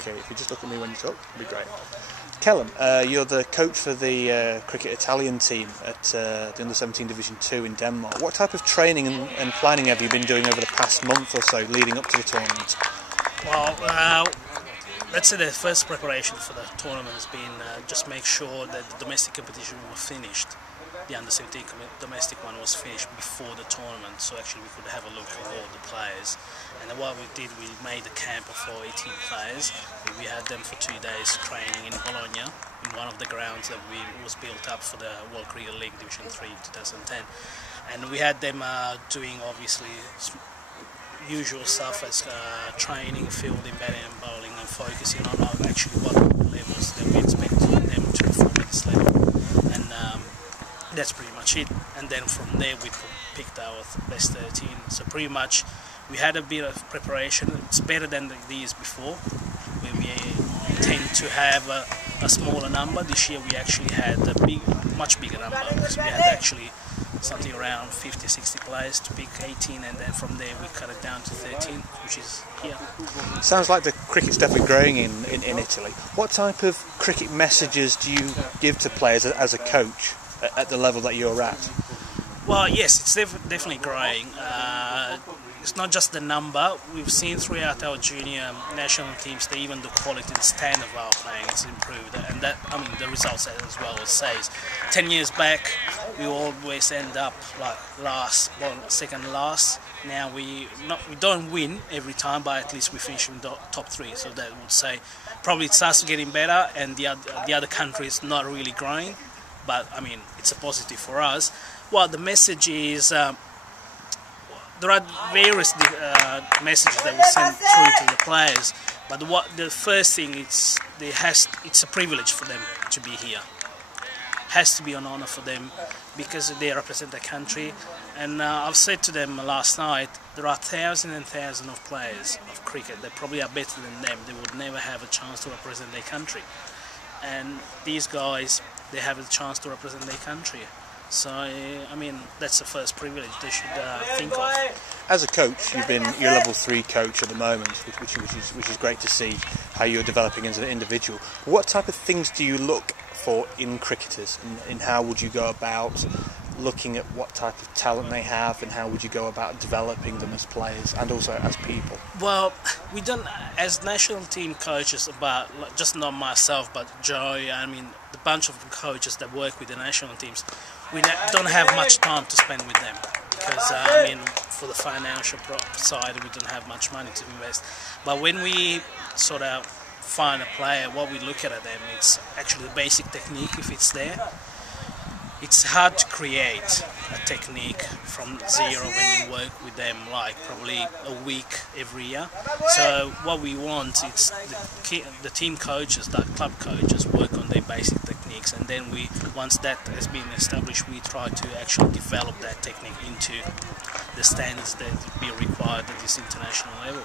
Okay, if you just look at me when you talk, it'd be great. Callum, you're the coach for the Cricket Italian team at the Under-17 Division 2 in Denmark. What type of training and planning have you been doing over the past month or so leading up to the tournament? Well, let's say the first preparation for the tournament has been just make sure that the domestic competition was finished. The Under-17 domestic one was finished before the tournament, so actually we could have a look at all the players. And then what we did, we made a camp for 18 players. We had them for 2 days training in Bologna, in one of the grounds that was built up for the World Cricket League Division 3 in 2010. And we had them doing obviously usual stuff as training, fielding, batting and bowling, and focusing on actually what levels that we expect them to perform at this level. And that's pretty much it. And then from there we picked our best 13. So pretty much we had a bit of preparation. It's better than the years before, where we tend to have a smaller number. This year we actually had a much bigger number, because we had actually something around 50-60 players to pick 18, and then from there we cut it down to 13, which is here. Sounds like the cricket's definitely growing in Italy. What type of cricket messages do you give to players as a coach at the level that you're at? Well, yes, it's definitely growing. It's not just the number. We've seen throughout our junior national teams that even the quality and standard of our playing has improved, and that, I mean, the results as well as says. 10 years back, we always end up like last, well, second last. Now we don't win every time, but at least we finish in the top 3. So that would say probably it starts getting better, and the other countries not really growing. But I mean, it's a positive for us. Well, the message is there are various messages that we send through to the players. But the first thing it's a privilege for them to be here. Has to be an honor for them because they represent the country. And I've said to them last night, there are thousands and thousands of players of cricket that probably are better than them. They would never have a chance to represent their country. And these guys, they have a chance to represent their country. So, I mean, that's the first privilege they should think of. As a coach, you're level 3 coach at the moment, which is great to see how you're developing as an individual. What type of things do you look for in cricketers, and how would you go about looking at what type of talent they have, and how would you go about developing them as players and also as people? Well, we don't, as national team coaches, but just not myself, but Joe, I mean, the bunch of coaches that work with the national teams, we don't have much time to spend with them because, I mean, for the financial side, we don't have much money to invest. But when we sort of find a player, what we look at them, it's actually the basic technique, if it's there. It's hard to create a technique from zero when you work with them like probably a week every year. So what we want is the team coaches, the club coaches, work on their basic techniques, and then once that has been established, we try to actually develop that technique into the standards that be required at this international level.